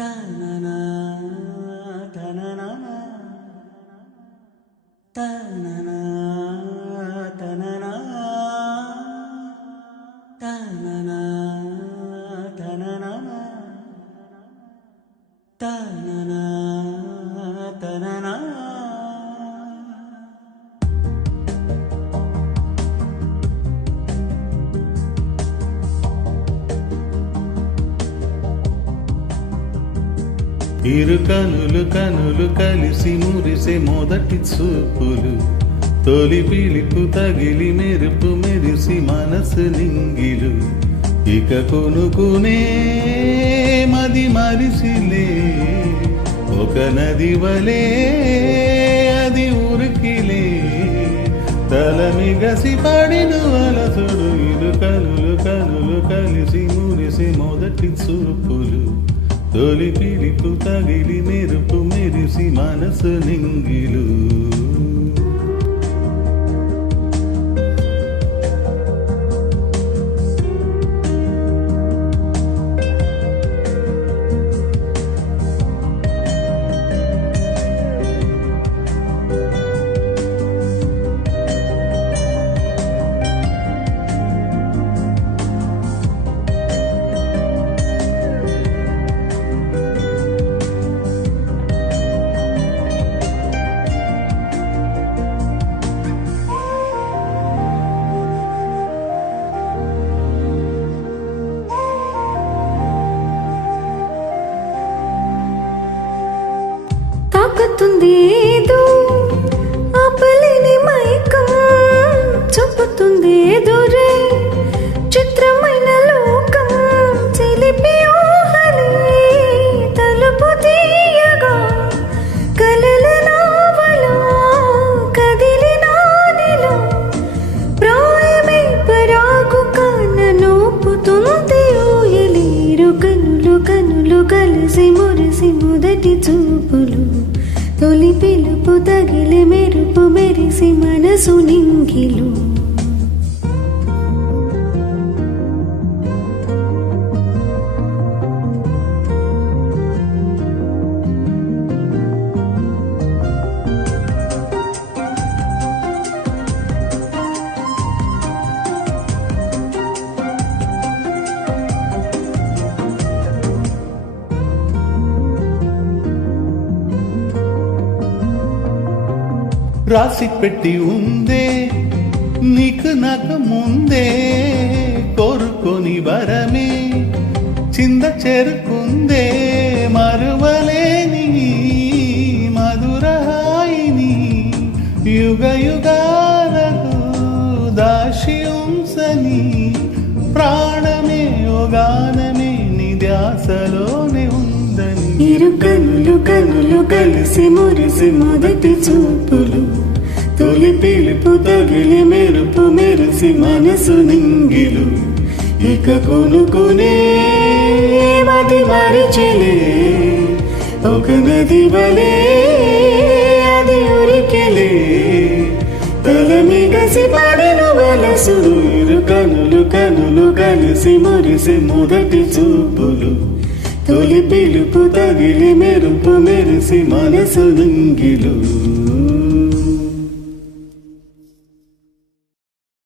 తననా తననా తననా తననా తననా తననా తననా తననా ఇరు కనులు కనులు కలిసి మురిసే మొదటి చూపులు తొలి పిలుపు తగిలి మెరుపు మెరిసి మనసు నింగిలు ఇక కొనుకునే మది మరిసిలే ఒక నది వలే అది ఉరికిలే తలమిగసి పడిన వలసుడు ఇరు కనులు కనులు కలిసి మురిసే మొదటి చూపులు తొలి పిలుపు తగిలి మెరుపు మెరిసి మనసు నింగిలు తాకుతుంది ఏదో ఆపలేని మైకం చూపుతుంది ఎదురే చిత్రమైన లోకం చిలిపి ఊహలే తలుపు తీయగా కలల నావలో కదిలినానిలో ప్రాయమే పరాగు కాన నోపుతుంది ఊయలేరు కనులు కనులు కలిసి మురిసి మొదటి చూపులు తొలి పిలుపు తగిలి మెరుపు మెరిసి మనసు నింగిలు రాసి పెట్టి ఉందే నీకు నాకు ముందే కోరుకొని వరమే చింద చేరుకుందే మరువలేని మధుర హాయిని యుగ యుగాలకు దాసి ఉంచని ప్రాణమే గానమే నీ ధ్యాసలోనే ఉందని ఇరు కనులు కనులు కలిసి మురిసి మొదటి చూపులు తొలి పిలుపు తగిలి మెరుపు మెరిసి మనసు నింగిలు ఇక కొనుకునే మది మరిచెలే ఒక నది వలే అది ఉరికెలే తలమిగసి పడిన వలసుడు ఇరు కనులు కనులు కలిసి మురిసి మొదటి చూపులు తొలి పిలుపు తగిలి మెరుపు మెరిసి మనసు నింగిలు